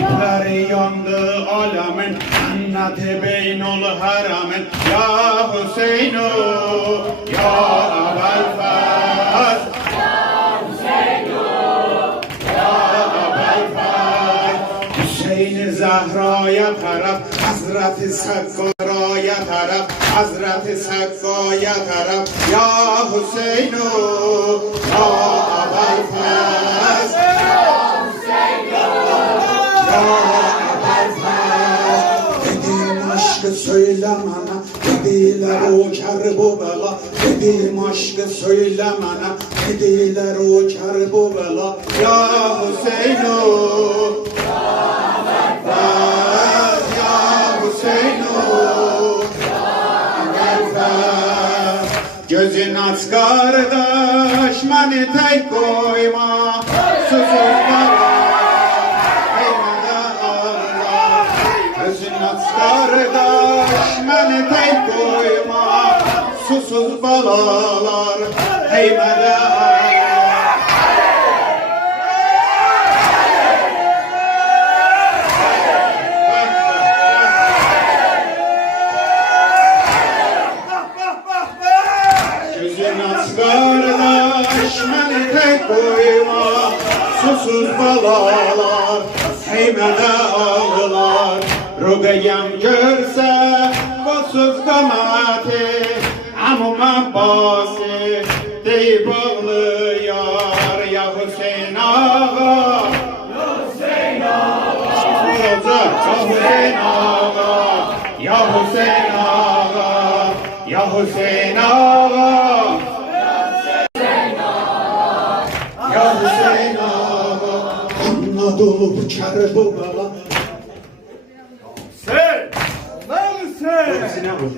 kalpleri yandı alemin, cenneti beynul haramin. Ya Hüseyin'u, ya Ebel Faz, ya Hüseyin'u, ya Ebel Faz. Hüseyin-i Zehra'ya taraf, Hazreti Sakka'ya taraf, Hazreti Sakka'ya taraf. Ya Hüseyin'u, ya Ebel Faz, ya Hüseyin'u, ya Ebel Faz. Dedim aşkı söyle bana, dediler o kar bu bela. Dedim aşkı söyle bana, dediler o kar bu bela. Ya Hüseyin'u, gözün aç kardeş, beni tek koyma, susuzlara eymede ağla. Gözün aç kardeş, beni tek koyma, susuz balalar eymede ağla. Kardeş beni tek koyma, susuz balalar heymede ağlar. Rugayem görse basız kamati, Amum Abbasi deyip ağlıyor. Ya Hüseyin ağa, ya Hüseyin ağa, ya Hüseyin ağa, ya Hüseyin ağa, ya Hüseyin ağa. Ya Hüseyin ağa, kanla dolu bu kar bu bela. Sen! Lan sen! Hepsine vur.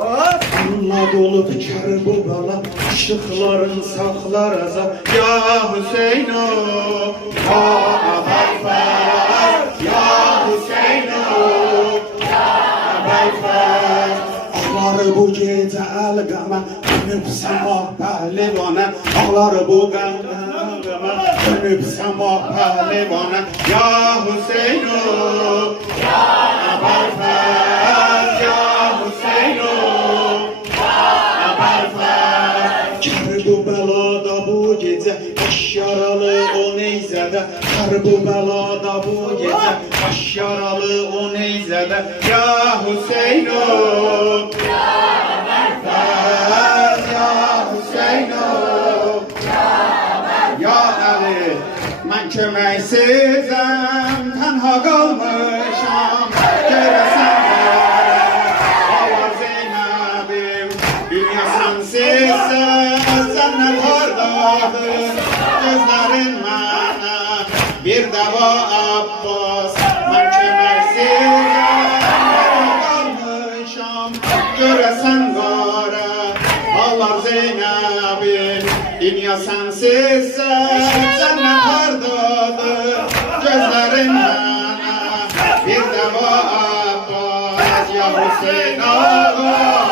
Allah! Kanla dolu bu kar bu bela. Işıkların saklar azap. Ya Hüseyin ağa, ya Ebel Faz, ya Hüseyin ağa, ya Ebel Faz. Ağlar bu gece el-gama, dönüp sema pehlivana. Ağlar bu gama, dönüp sema pehlivana. Ya Hüseyin'u, ya Ebel Faz, ya Hüseyin'u, ya Ebel Faz. Kar bu belada bu gece, baş yaralı o neyzede. Kar bu belada bu gece, baş yaralı o neyzede. Ya Hüseyin'u, mən köməksizəm, tənha qalmışam. Görəsən ağlar Zeynəbim, dünya sənsizsə, cənnət hardadır. Gözlərin mənə bir dəva Abbas. Mən köməksizəm, tənha qalmışam. Görəsən qara, ağlar Zeynəbim, dünya sənsizsə, cənnət hardadır. Gözlərin mənə bir dəva Abbas. Ya Hüseyin ağa,